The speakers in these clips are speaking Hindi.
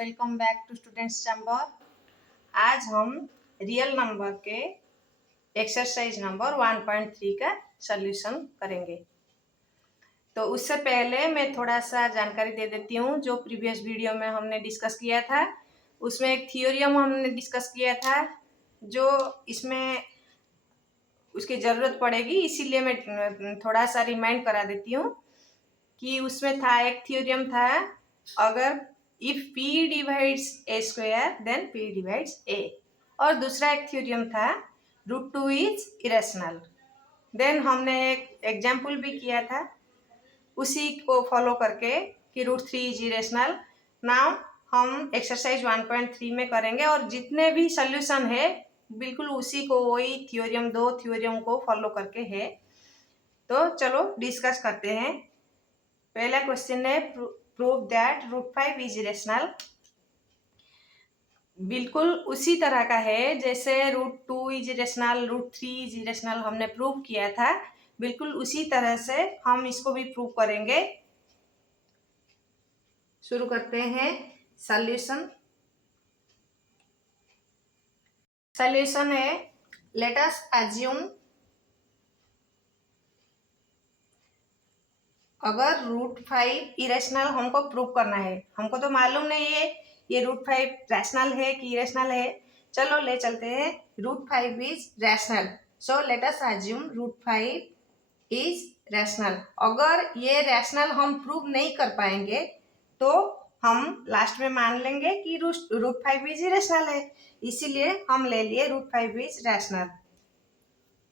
Welcome back to students chamber. आज हम रियल नंबर के एक्सरसाइज नंबर 1.3 का सॉल्यूशन करेंगे। तो उससे पहले मैं थोड़ा सा जानकारी दे देती हूँ। जो प्रीवियस वीडियो में हमने डिस्कस किया था उसमें एक थ्योरम हमने डिस्कस किया था जो इसमें उसकी ज़रूरत पड़ेगी, इसीलिए मैं थोड़ा सा रिमाइंड करा देती हूँ कि उसमें था एक थ्योरम था, अगर if p divides a square then p divides a। और दूसरा एक थ्योरम था √2 इज इरेशनल। देन हमने एक एग्जाम्पल भी किया था उसी को फॉलो करके कि √3 इज इरेशनल। नाउ हम एक्सरसाइज 1.3 में करेंगे और जितने भी सोल्यूशन है बिल्कुल उसी को, वही थ्योरम, दो थ्योरम को फॉलो करके है। तो चलो डिस्कस करते हैं। पहला क्वेश्चन है प्रूव दैट √5 इज इरेशनल। बिल्कुल उसी तरह का है जैसे √2 इज इरेशनल, √3 इज इरेशनल हमने प्रूव किया था। बिल्कुल उसी तरह से हम इसको भी प्रूव करेंगे। शुरू करते हैं सॉल्यूशन। सॉल्यूशन है, लेट अस अज्यूम अगर √5 इरेशनल हमको प्रूव करना है। हमको तो मालूम नहीं है ये √5 रैशनल है कि इरेशनल है। चलो ले चलते हैं, √5 is rational. So let us assume √5 is rational. अगर ये रैशनल हम प्रूव नहीं कर पाएंगे तो हम लास्ट में मान लेंगे कि √5 इज इरेशनल है, इसीलिए हम ले लिए √5 इज रैशनल।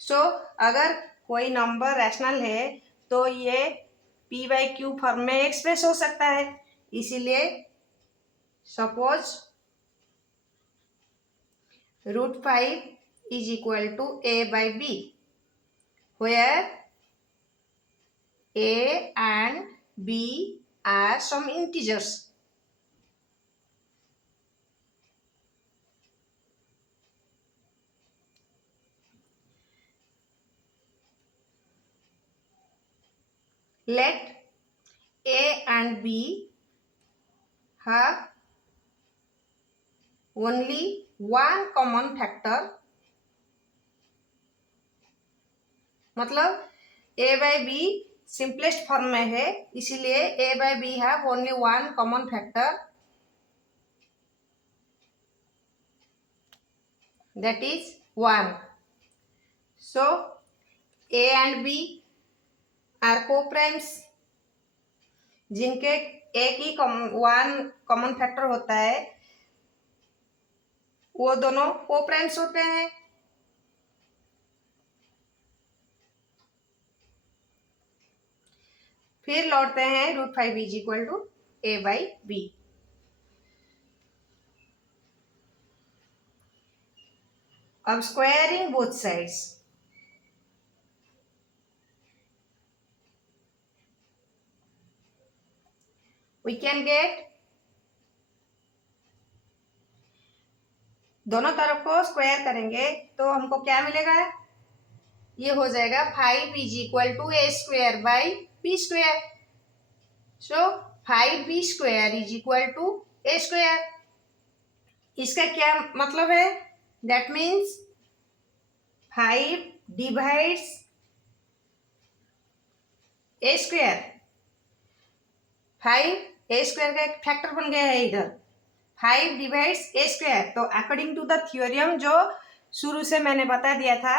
सो अगर कोई नंबर रैशनल है तो ये p/q फॉर्म में एक्सप्रेस हो सकता है। इसीलिए suppose √5 is equal to a/b, where a and b are some integers. Let a and b have only one common factor, मतलब a/b सिंपलेस्ट फॉर्म में है, इसीलिए a/b have only one common factor, that is 1. So a and b are co-primes जिनके एक ही वन कॉमन फैक्टर होता है, वो दोनों को-प्राइम्स होते हैं। फिर लौटते हैं √5 इज इक्वल टू a/b। अब squaring both sides, we can get, दोनों तरफ को स्क्वायर करेंगे तो हमको क्या मिलेगा, ये हो जाएगा 5 is equal to a²/b²। So 5b² is equal to a²। इसका क्या मतलब है, that means 5 divides a²। 5 a² का एक फैक्टर बन गया है इधर, 5 डिवाइड्स a²। तो अकॉर्डिंग टू द थ्योरम जो शुरू से मैंने बता दिया था,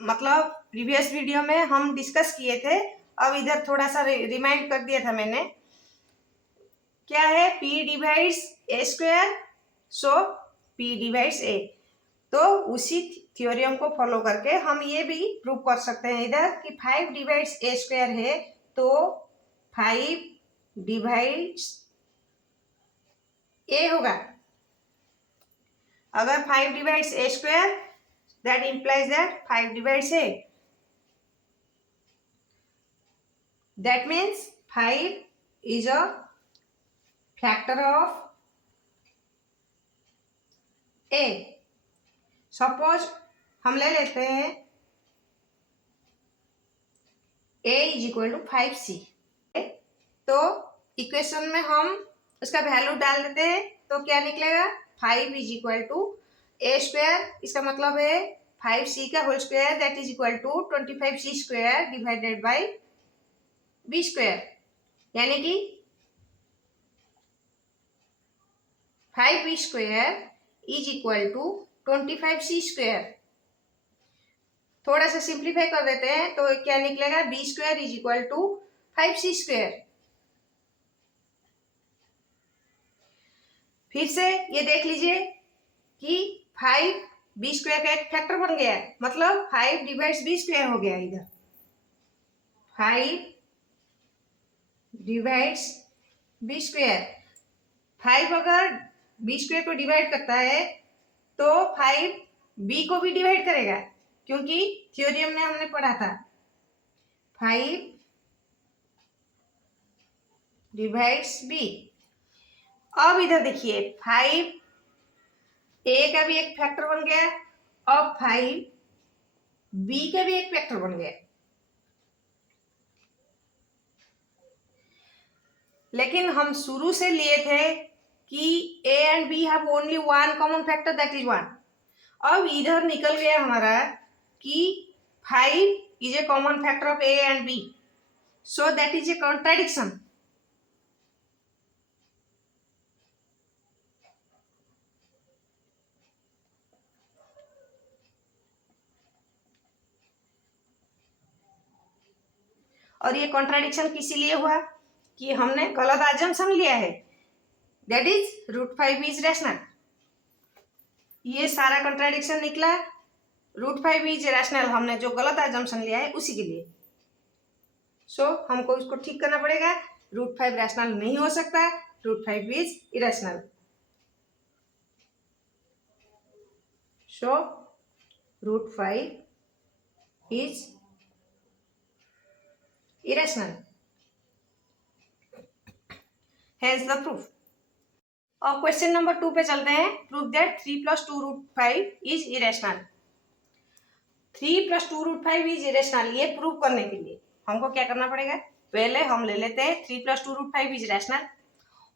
मतलब प्रीवियस वीडियो में हम डिस्कस किए थे, अब इधर थोड़ा सा रिमाइंड कर दिया था मैंने। क्या है, p divides a², so p divides a। तो उसी थ्योरम को फॉलो करके हम ये भी प्रूव कर सकते हैं इधर कि 5 डिवाइड्स a² है तो 5 डिवाइड्स a होगा। अगर 5 divides a², that implies that 5 divides a, that means 5 is a factor of a। Suppose हम ले लेते हैं a is equal to 5c, तो इक्वेशन में हम उसका वैल्यू डाल देते हैं तो क्या निकलेगा 5 is equal to a square, इसका मतलब है 5c का whole square that is equal to 25c square divided by b square, यानी कि 5b square is equal to 25c square. थोड़ा सा सिंप्लीफाई कर देते हैं तो क्या निकलेगा b square is equal to 5c square. फिर से ये देख लीजिए कि 5 बी स्क्वायर का एक फैक्टर बन गया है, मतलब 5 डिवाइड्स बी स्क्वायर हो गया इधर, 5 डिवाइड्स बी स्क्वायर। 5 अगर बी स्क्वायर को डिवाइड करता है तो 5 बी को भी डिवाइड करेगा, क्योंकि थ्योरम में हमने पढ़ा था 5 डिवाइड्स बी। अब इधर देखिए 5 ए का भी एक फैक्टर बन गया, अब 5 बी का भी एक फैक्टर बन गया। लेकिन हम शुरू से लिए थे कि a and b have only one common factor that is 1। अब इधर निकल गया हमारा कि 5 is a common factor of a and b, so that is a contradiction. और ये कॉन्ट्राडिक्शन किसी लिए हुआ कि हमने गलत अजम्पशन लिया है, दैट इज √5 इज रैशनल। ये सारा कॉन्ट्राडिक्शन निकला √5 इज रैशनल, हमने जो गलत अजम्पशन लिया है उसी के लिए। सो हमको इसको ठीक करना पड़ेगा, √5 रैशनल नहीं हो सकता, √5 is irrational. So √5 is irrational, hence the proof। और क्वेश्चन नंबर 2 पे चलते हैं। Prove that 3 + 2 √5 is irrational. 3 + 2 √5 is irrational, ये प्रूव करने के लिए हमको क्या करना पड़ेगा, पहले हम ले लेते हैं 3 + 2 √5 इज रैशनल,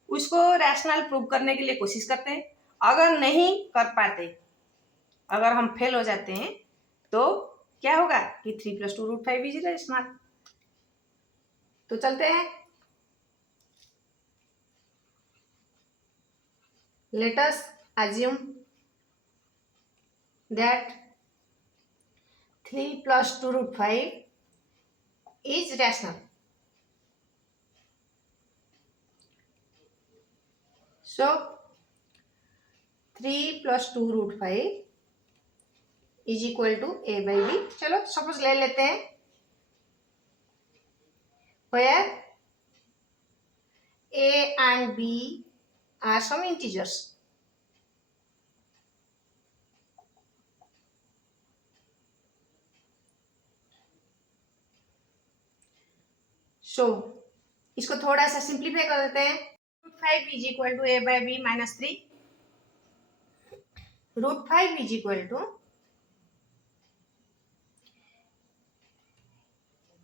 उसको रैशनल प्रूव करने के लिए कोशिश करते हैं। अगर नहीं कर पाते, अगर हम फेल हो जाते हैं तो क्या होगा कि 3 + 2 √5 इज रैशनल। तो चलते हैं, let us assume that 3 + 2 √5 is rational. So 3 + 2 √5 is equal to a by b। चलो सपोज ले लेते हैं where a and b are some integers। सो इसको थोड़ा सा सिंप्लीफाई कर देते हैं। √5 is equal to a by b - 3। √5 is equal to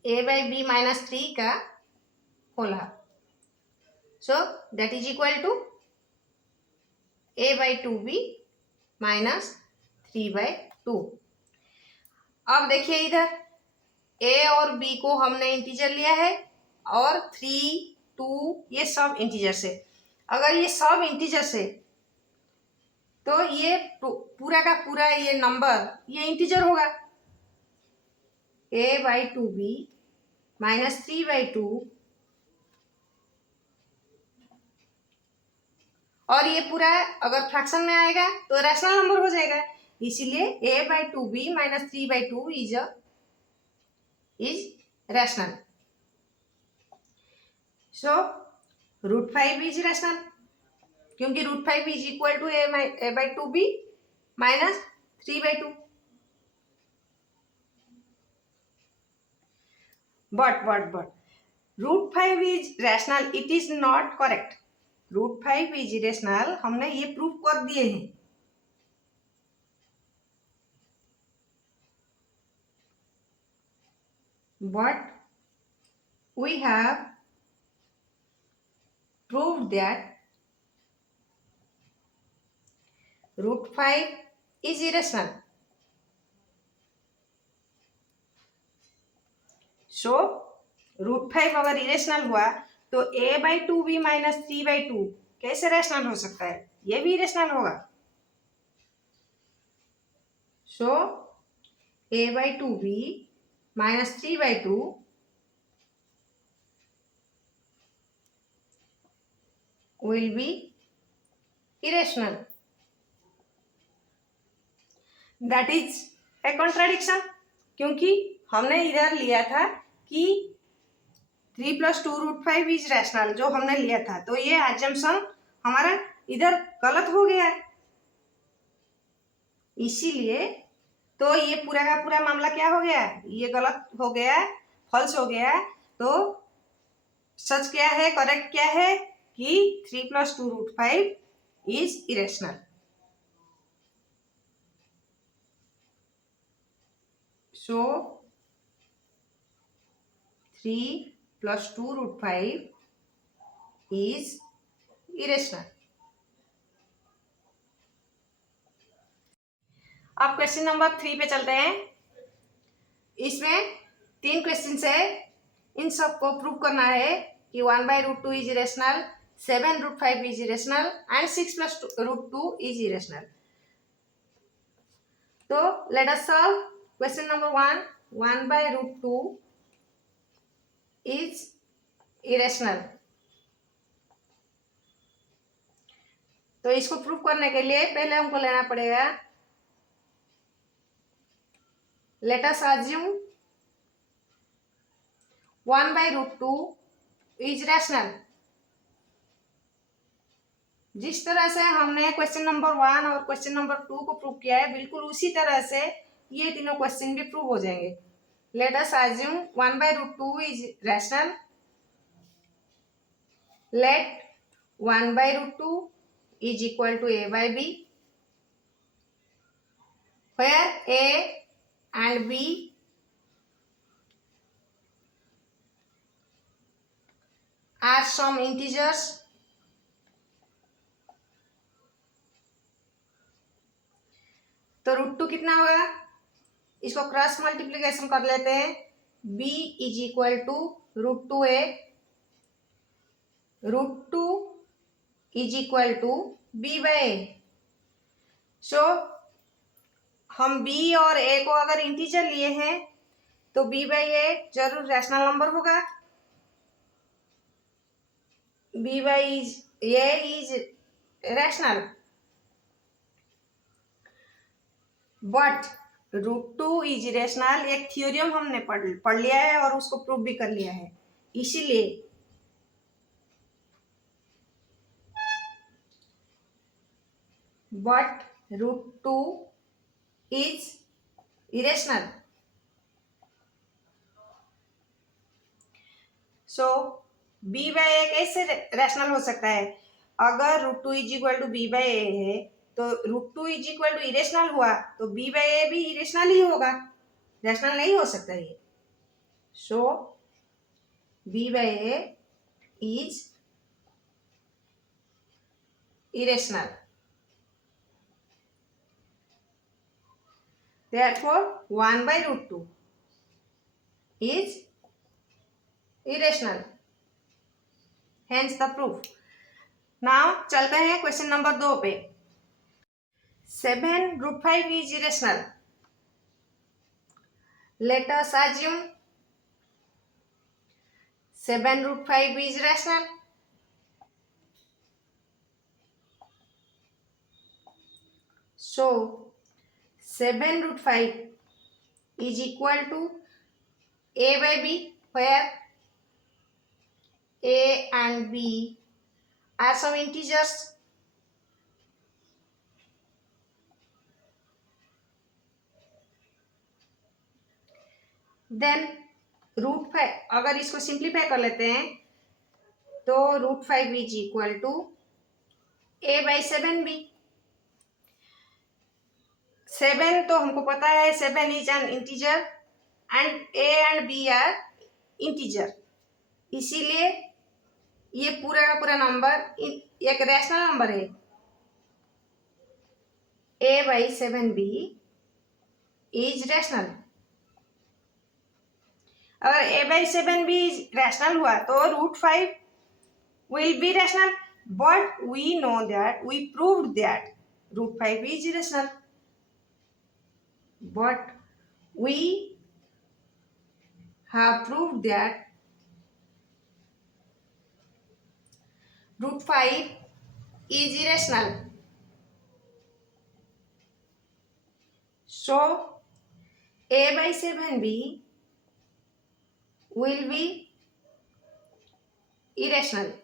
a by b - 3 का whole half, so that is equal to a by 2b - 3/2। अब देखिए इधर a और b को हमने इंटीजर लिया है और 3, 2 ये सब इंटीजर से। अगर ये सब इंटीजर से तो ये पूरा का पूरा ये नंबर ये इंटीजर होगा। a by 2b - 3/2, और ये पूरा अगर फ्रैक्शन में आएगा तो रैशनल नंबर हो जाएगा, इसीलिए a by 2b - 3/2 is rational. So √5 is rational, क्योंकि √5 is equal to a by 2b - 3/2। but √5 is rational, it is not correct. √5 is irrational हमने ये प्रूफ कर दिए हैं। but we have proved that √5 is irrational. So √5 अगर इरेशनल हुआ तो a/2 भी -3/2 कैसे रेशनल हो सकता है? ये भी इरेशनल होगा। सो a/2 भी -3/2 will be irrational. That is a contradiction, क्योंकि हमने इधर लिया था कि 3 + 2 √5 इज रैशनल, जो हमने लिया था, तो ये एजम्पशन हमारा इधर गलत हो गया। इसीलिए तो ये पूरा का पूरा मामला क्या हो गया? ये गलत हो गया, फॉल्स हो गया। तो सच क्या है, करेक्ट क्या है कि 3 + 2 √5 is irrational. So 3 + 2 √5 is irrational. अब क्वेश्चन नंबर 3 पे चलते हैं। इसमें 3 क्वेश्चन है, इन सबको प्रूव करना है कि 1/√2 is irrational, 7√5 is irrational and 6 + √2 is irrational. तो let us solve question number 1। 1/√2 is irrational. तो इसको प्रूव करने के लिए पहले हमको लेना पड़ेगा, late us assume 1/√2 is rational. जिस तरह से हमने क्वेश्चन नंबर 1 और क्वेश्चन नंबर 2 को प्रूव किया है, बिल्कुल उसी तरह से ये तीनों क्वेश्चन भी प्रूव हो जाएंगे। Let us assume 1/√2 is rational. Let 1/√2 is equal to a/b, where a and b are some integers. तो √2 कितना होगा? इसको क्रॉस मल्टीप्लीकेशन कर लेते हैं। b is equal to √2a, √2 is equal to b/a। So हम b और a को अगर इंटीजर लिए हैं तो b/a जरूर रैशनल नंबर होगा। b/a is rational, but √2 is irrational एक थ्योरम हमने पढ़ लिया है और उसको प्रूव भी कर लिया है। इसीलिए but √2 is irrational. So b/a कैसे रैशनल हो सकता है? अगर √2 इज इक्वल टू b/a है तो √2 इज इक्वल टू इरेशनल हुआ तो b/a भी इरेशनल ही होगा, रैशनल नहीं हो सकता ये। सो b/a is irrational. Therefore 1/√2 is irrational. Hence the proof. Now चलते हैं क्वेश्चन नंबर 2 पे। 7√5 is irrational. Let us assume 7√5 is rational. So 7√5 is equal to a/b, where a and b are some integers. Then √5 अगर इसको सिंप्लीफाई कर लेते हैं तो √5 इज इक्वल टू a/7b। 7 तो हमको पता है 7 is an integer and a and b are integer, इसीलिए ये पूरा का पूरा नंबर एक रैशनल नंबर है। a/7b is rational. अगर a/7b रैशनल हुआ तो √5 will be rational, but we know that we proved that √5 is irrational, but we have proved that √5 is irrational. So a/7b will be irrational.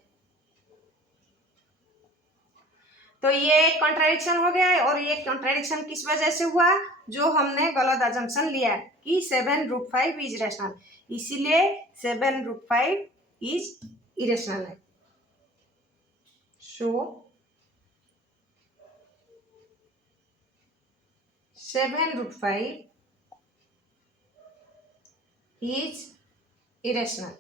तो ये कॉन्ट्राडिक्शन हो गया है, और ये कॉन्ट्राडिक्शन किस वजह से हुआ? जो हमने गलत अजम्पशन लिया कि 7√5 इज रैशनल, इसीलिए 7√5 इज इरेशनल है। सो 7√5 इज इरेशनल।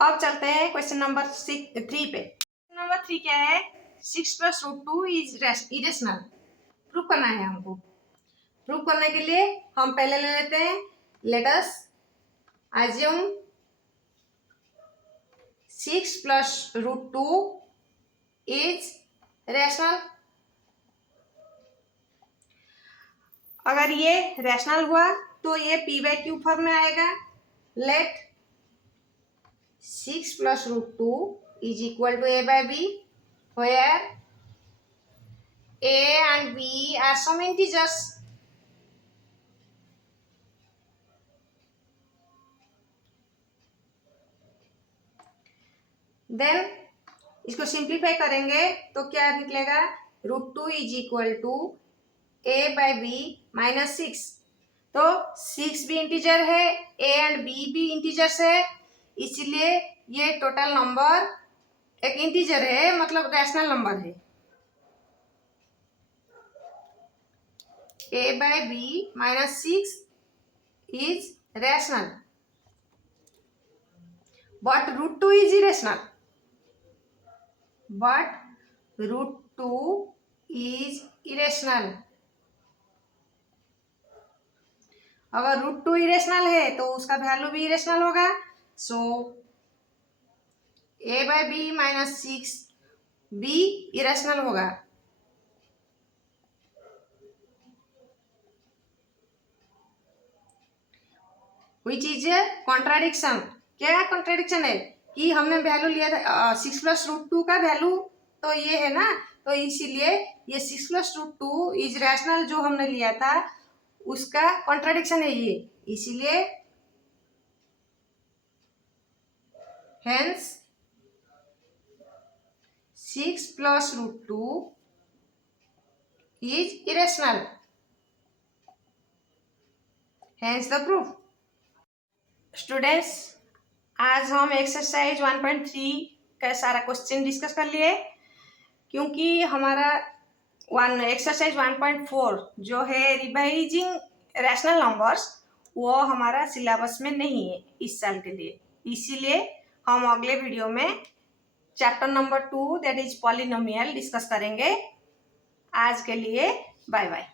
अब चलते हैं क्वेश्चन नंबर 3 पे। नंबर 3 क्या है? 6 + √2 इज इरेशनल। प्रूव करना है हमको। प्रूव करने के लिए हम पहले ले लेते हैं, let us assume 6 + √2 is rational. अगर ये रैशनल हुआ तो ये p/q फॉर्म में आएगा। Late 6 + √2 is equal to a/b, where a and b are some integers. Then इसको सिंप्लीफाई करेंगे तो क्या निकलेगा? √2 is equal to a/b - 6। तो 6 भी इंटीजर है, a and b भी इंटीजर्स है, इसलिए ये टोटल नंबर एक इंटीजर है, मतलब रैशनल नंबर है। a/b - 6 is rational, but √2 is irrational. But √2 is irrational. अगर √2 इरेशनल है तो उसका वैल्यू भी इरेशनल होगा। सो a/b - 6 भी इरेशनल होगा। Which is a contradiction. क्या कॉन्ट्राडिक्शन है? कि हमने वैल्यू लिया था 6 + √2 का वैल्यू तो ये है ना, तो इसीलिए ये 6 + √2 इज रैशनल जो हमने लिया था उसका कॉन्ट्राडिक्शन है ये, इसीलिए hence 6 + √2 is irrational, hence the proof. Students, आज हम एक्सरसाइज 1.3 का सारा क्वेश्चन डिस्कस कर लिए, क्योंकि हमारा एक्सरसाइज 1.4 जो है रिवाइजिंग रैशनल नंबर्स, वो हमारा सिलेबस में नहीं है इस साल के लिए, इसीलिए हम अगले वीडियो में chapter number 2 that is polynomial discuss करेंगे। आज के लिए बाय बाय।